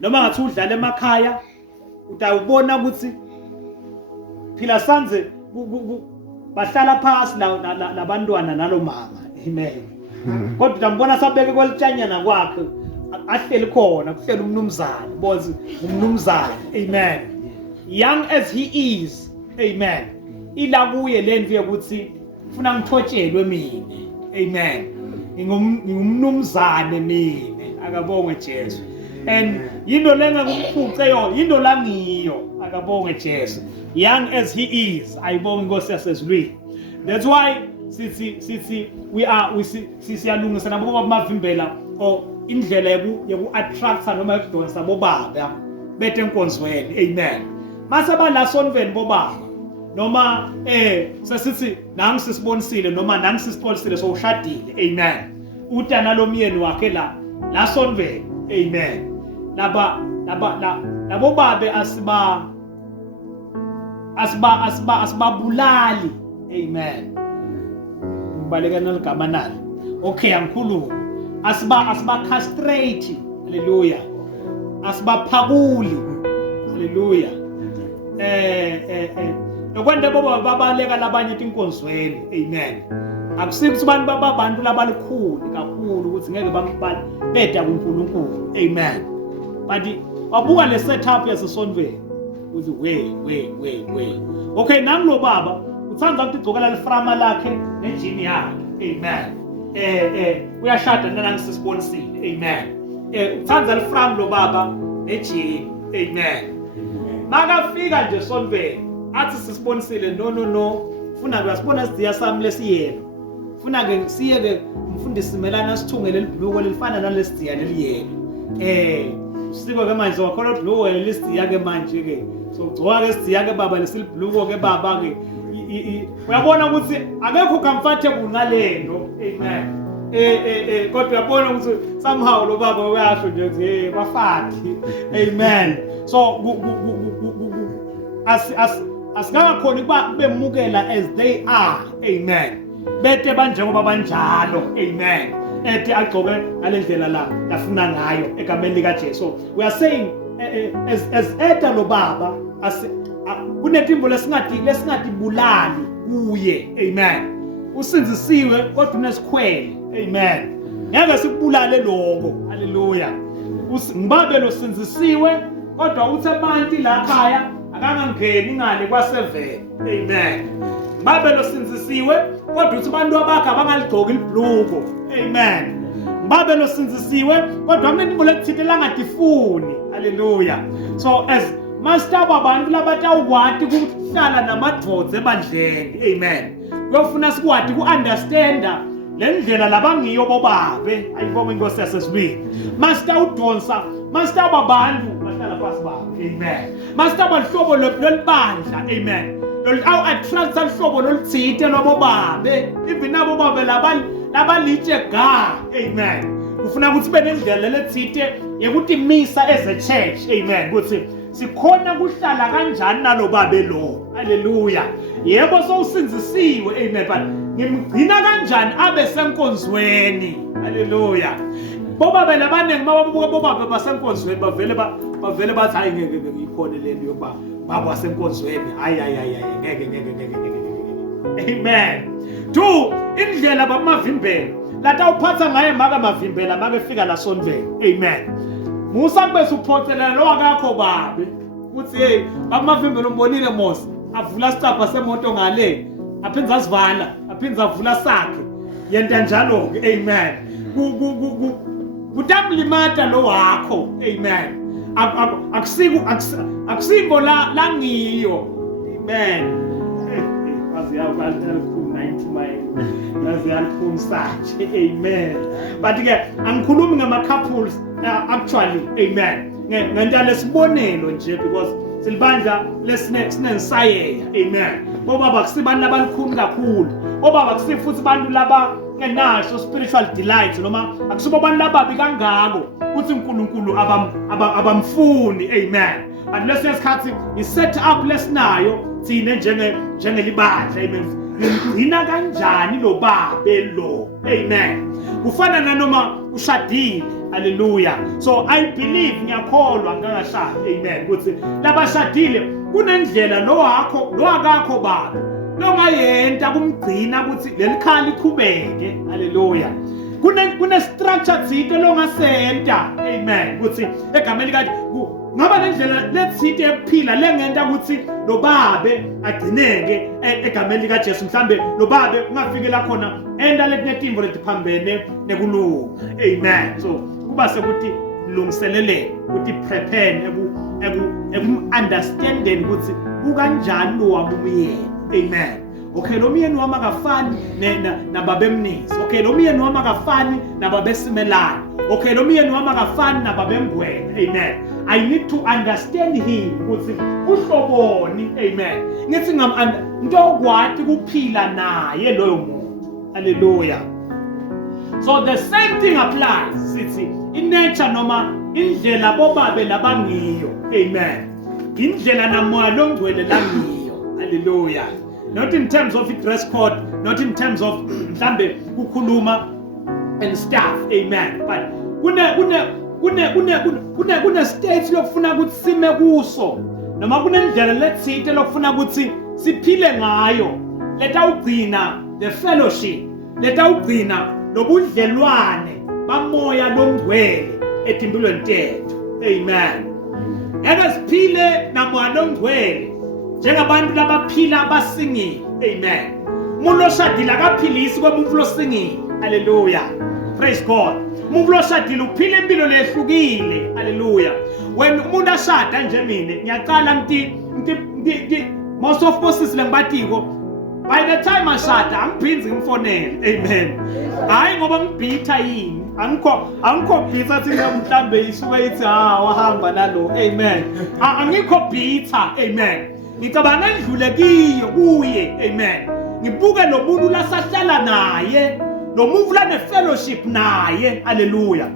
noma ngathi udlala emakhaya utawubona ukuthi phela sanze bahlala phasi labantwana nalo mama. Amen. Kodwa utambona sabeke kwelitshanyana kwakhe ahleli khona kuhlela umnumzana bozi umnumzana. Amen. Young as he is. Amen. Ila kuye lento yokuthi ufuna ngithotshelwe mina. Amen. Ngumnumzane mina. Akabonge Jesu. And yinto lengakumphuce yo, yinto langiyo. Akabonge Jesu. Young as he is. Ayibonge Nkosi yasezulwini. That's why we siyalungisa nabo bamavimbela or indlela yoku attracta noma yokudonsa bobaba bethe enkonzweni. Amen. Mase bala sonveni bobaba noma sesithi nangi sisibonisile noma nangi sisixolisile so ushadile. Amen. Utana lomyeni wakhe la sonveni. Amen. Labo babe asibabulali. Amen. Balekana ligama nalo. Okay, angikhuluma. Asiba castrate. Hallelujah. Asibaphakuli. Hallelujah. Nokwenda boba babaleka labanye inkonzweni. Amen. Akusikho abantu babantu labalikhulu kakhulu ukuthi ngeke bambala beda kuNkulunkulu. Amen. But wabuka le setup yasesonveni. Uthi we. Okay, nangu lo baba uthanda ukuthi igcokela leframa lakhe nejini yakhe. Amen. Uyashada nangisisibonisile. Amen. Uthanda leframa lo baba nejini. Amen. Makafika nje sonveni athi sisibonisile no funa uyasibona sidiya sami lesiyelo funa ke siyeke umfundisi Melana sithungele libhuluko lelifana nalesidiya leliyelo. Siko ke manje wakhona ibhuluko lesidiya ke manje ke so ugcoka ke sidiya ke baba lesilibhuluko ke baba ke uyabona ukuthi akekho comfortable ngalento. Amen. Kodwa uyabona ukuthi somehow lo baba uyasho nje ukuthi bafaki. Amen. So asingakakhona ukuba bemukela as they are. Amen. Bete banjengoba banjalo. Amen. Ethi agcoke ngalendlela la yafuna ngayo egameni lika Jesu. So we are saying as eta lo baba kunetimbo lesingati bulali kuye. Amen. Usinzisiwe kodwa unesikhwele. Amen. Ngeke sikubulale lokho. Hallelujah. Ngibabe lo sinzisiwe kodwa uthe manje la khaya akangangeni ngale kwa7. Amen. Ngibabe lo sinzisiwe kodwa uthi abantu abakha abangaligcoka ibhluko. Amen. Ngibabe lo sinzisiwe kodwa kunentimbo lekuthinte langadifuni. Hallelujah. So as master babantu labatawukwati ukuhlala namadvodza ebandleni. Amen. Kuyofuna sikwati ku-understanda lendlela labangiyo bobabe. Ayibonge Inkosi yasezulwini. Master udonsa, master babantu bahlala phasi babo. Amen. Master bahlobo lolibandla. Amen. Awu attracta hlobo loluthite lwabobabe. Even nabo babe labalitshe ga. Amen. Ufuna ukuthi benendlela lethite yokutimisa as a church. Amen. Ukuthi sikhona kuhlala kanjani nalo babe lo. Hallelujah. Yebo sowusinzisiwe. Amen. But ngimgcina kanjani abe senkonzweni. Hallelujah. Bobabe labanenge mababuka bobabe basenkonzweni bavele bathi hayi ngeke ngikhona lento yokuba baba wasenkonzweni. Hayi ngeke. Amen. 2 indlela bamavimbela lata uphatha ngaye maka mavimbela make fika la sonveni. Amen. Musa bese uphothelela lo akakho babe uthi hey bamavimbela umbonile Mose avula sicapha semoto ngale aphinza asivala aphinza avula sakhe yenta njalo ke. Amen. Kutamlimata lo wakho. Amen. Akusimbo la ngiyo. Amen. Amen. But ke angikhulumi ngama couples actually. Amen. Ngenta lesibonelo nje because silibandla lesinensayeya. Amen. Bobaba kusibantu abalikhulu kakhulu. Bobaba kusifuthi abantu laba ngenaso spiritual delight noma akusibo abantu lababi kangako uthi uNkulunkulu abamfuni. Amen. But lesikhathi is set up lesinayo thine njengelibandla. Amen. Ngina kanjani lo babe lo. Amen. Kufana nanoma ushadile hallelujah. So I believe ngiyakholwa ngangashadi, amen, ukuthi labashadile kunendlela lo akakho baba longayenta kumgcina ukuthi lelikhaya liqhubeke, hallelujah. Kune structure thito longasenta, amen, ukuthi egameni likathi ngaba nendlela lethite ephila lengenta ukuthi lo babe agcineke egameni lika Jesu, mhlambe lo babe ungafikela khona enda letinetimo letiphambene nekulunga, amen. So kuba sekuthi lungiselele ukuthi prepare eku understanding ukuthi ukanjani lo wamuyeni, amen. Okay, lo myeni wami akafani nababemnisi. Okay, lo myeni wami akafani nababesimelana. Okay, lo myeni wami akafani nababemgwena, amen. I need to understand him ukuthi uhloboni, amen. Ngithi ngizokwati kuphila naye loyo muntu, hallelujah. So the same thing applies sithi in nature noma indlela bobabe labangiyo, amen, indlela namoya longcwele langiyo, hallelujah. Not in terms of dress code, not in terms of mhlambe kukhuluma and stuff, amen, but kune stage lokufuna ukuthi sime kuso noma kunendlela lethite lokufuna ukuthi siphile ngayo leta ugcina the fellowship, leta ugcina lobudlelwane bamoya longcwele etimpilweni tethu, amen. Ngeke siphile namoya longcwele njengabantu labaphila abasingile, amen. Umuntu oshadile akaphilisi kwemuntu losingile, hallelujah, praise God. Umuntu oshadile uphila impilo lehlukile, hallelujah. When umuntu ashada nje mina ngiyaqala nti most of bosses lengibatiko by the time ashada angiphinzi ngimfonele, amen. Hayi ngoba ngibhitha yini, angikho bhitha athi mhlambe isuke ithi wahamba nalo, amen. Angikho bhitha, amen. Ngicabanga ngidlule kiyo kuye, amen. Ngibuke lo muntu lasahlala naye, lo muntu la ne-fellowship naye, hallelujah.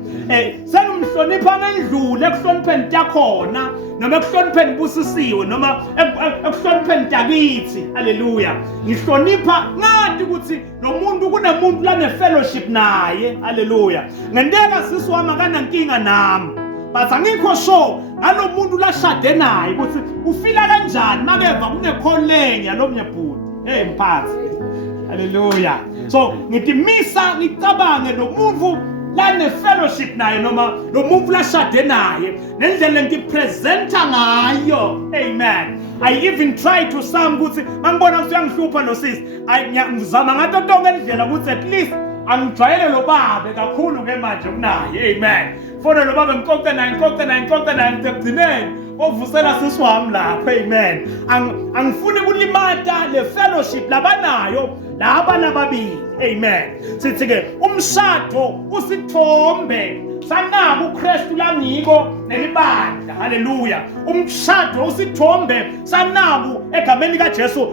Sengimhlonipha ngedlule ekuhlonipheni takhona noma ekuhlonipheni busisiwe noma ekuhlonipheni takithi, hallelujah. Ngihlonipha ngathi ukuthi lo muntu kunemuntu la ne-fellowship naye, hallelujah. Ngenteka sisi wami akanankinga nami, but angikho sure ngalo muntu lashade naye ukuthi ufila kanjani makeva kunekholenge yalomnye bhuti, mphathi, hallelujah. So ngidimisa ngicabange lo muntu la ne-fellowship naye noma lo muntu lashade naye nendlela ngipresenta ngayo, amen. I even try to some ukuthi mangibona ukuthi uyangihlupha lo sisi, ngizama ngato tonke indlela ukuthi at least angijwayele lo babe kakhulu ke manje kunaye, amen. Fona lo babe ngikokte naye ngigcineni ovusela sisi wami lapho, amen. Angifuni kulimata le fellowship labanayo laba nababili, amen. Sithi ke umshado usithombe sanako uKristu langiko nelibandla, hallelujah. Umshado usithombe sanako egameni lika Jesu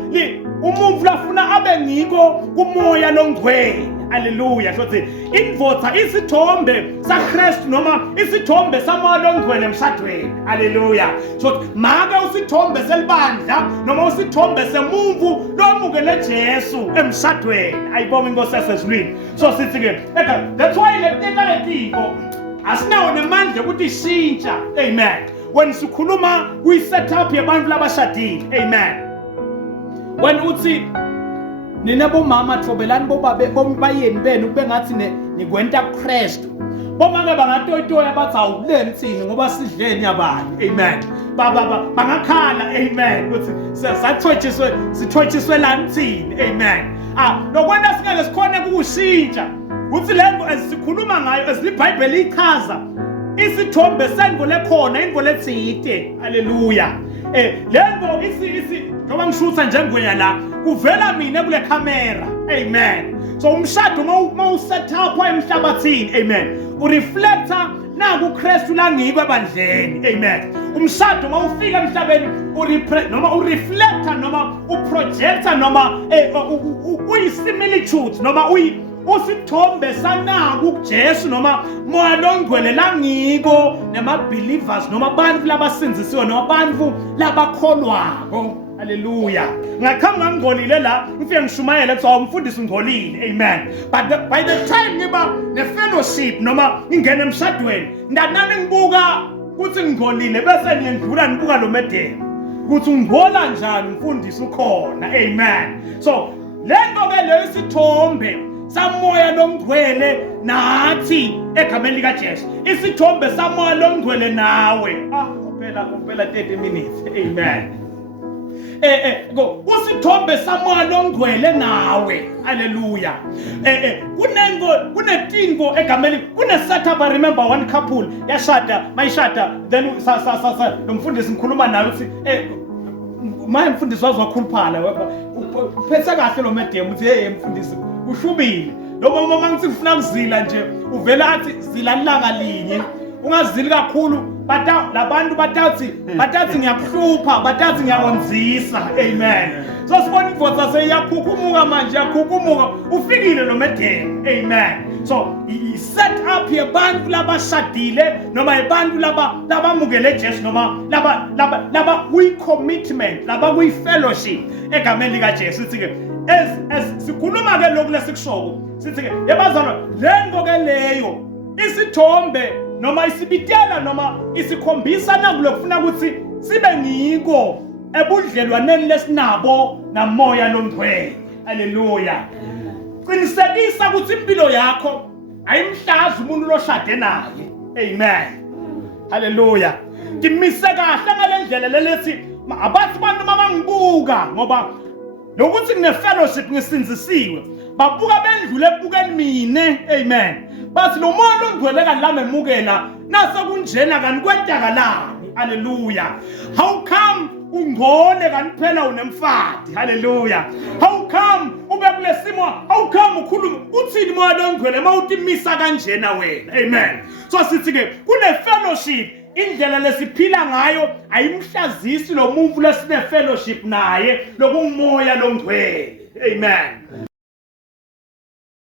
umuntu lafuna abe ngiko kumoya longcwele, hallelujah. So indvodza isithombe saKristu noma isithombe samoya longcwele emshadweni, hallelujah. So make usithombe selibandla noma usithombe semuntu lomukele Jesu emshadweni, ayibonge inkosi yasezulwini. So sithi ke that's why letiko asinawo nemandla ukuthi ishintsha, amen. When sikhuluma we set up yabantu labashadile, amen. When uthi nina bomama thobelani bobabe bombayeni benu kube ngathi nikwenta Kristu, bomake bangatoyitoya bathi awuleni thini ngoba sidleni yabani, amen. Bangakhala, amen, ukuthi sithotshiswe lani thini, amen. Nokwenda singeke sikhone kukushintsha ukuthi lento esikhuluma ngayo esiBhayibheli ichaza isithombe senvo lekhona imvo lethite, hallelujah. Lento isi ngoba ngishutha njengwenya la kuvela mina kule camera, amen. So umshado mawuset up emhlabathini, amen, ureflector naku uKristu langiko ebandleni, amen. Umshado mawufika emhlabeni noma ureflector noma uprojector noma uyisimilitude noma usithombe sanako uJesu noma moya longcwele langiko nema believers noma abantu labasinzisiwe noma abantu labakholwako, Hallelujah. Ngakhamba ngigolile la ngifike ngishumayela kuthi umfundisi ngigolile. Amen. But by the time ngiba ne-fellowship noma ngingena emshadweni ndanani ngibuka ukuthi ngigolile bese ngiyendlula nibuka lo medeni ukuthi ungihola njani umfundisi ukhona. Amen. So lento ke leyo isithombe samoya lomgcwele nathi egameni lika Jesu. Isithombe samoya lomgcwele nawe. Kuphela 30 minutes. Amen. Usithombe samoya lomgcwele nawe. Hallelujah. Kunetingo egameni kune-setup. I remember one couple yashada mayishada then nomfundisi ngikhuluma naye uthi maye mfundisi wakhuluphala uphethe kahle lo medem uthi hey mfundisi ushubile lo mama ngithi ufuna kuzila nje uvela athi zila ilanga linye ungazili kakhulu labantu batathi ngiyakuhlupha batathi ngiyakonzisa. Amen. So sibona indvodza seyakhukumuka manje yakhukumuka ufikile lo medem. Amen. So set up yabantu labashadile noma yabantu labamukele Jesu noma laba kwi-commitment laba kwi-fellowship egameni lika Jesu. Sithi ke as sikhuluma ke lokhu lesikushoko sithi ke yabazalwa lento ke leyo isithombe noma isibitela noma isikhombisa nakulo kufuna ukuthi sibe ngiko ebudlelwaneni lesinabo namoya lomgcwele. Hallelujah. Qinisekisa ukuthi impilo yakho ayimhlazi umuntu loshade naye. Amen. Hallelujah. Kimise kahle ngalendlela lelethi abathi abantu mabangibuka ngoba lokuthi kune-fellowship ngisinzisiwe babuka bendlule ebukeni mine. Amen. Bathi lo moya lomgcwele kalami emukela nase kunjena kanti kwenzakalani. Hallelujah. How come ungole kanti phela unemfadi? Hallelujah. How come ube kulesimo? How come ukhuluma uthini moya lomgcwele mawutimisa kanjena wena? Amen. So sithi ke kune-fellowship indlela lesiphila ngayo ayimhlazisi lo muntu lesine-fellowship naye lokumoya lomgcwele. Amen.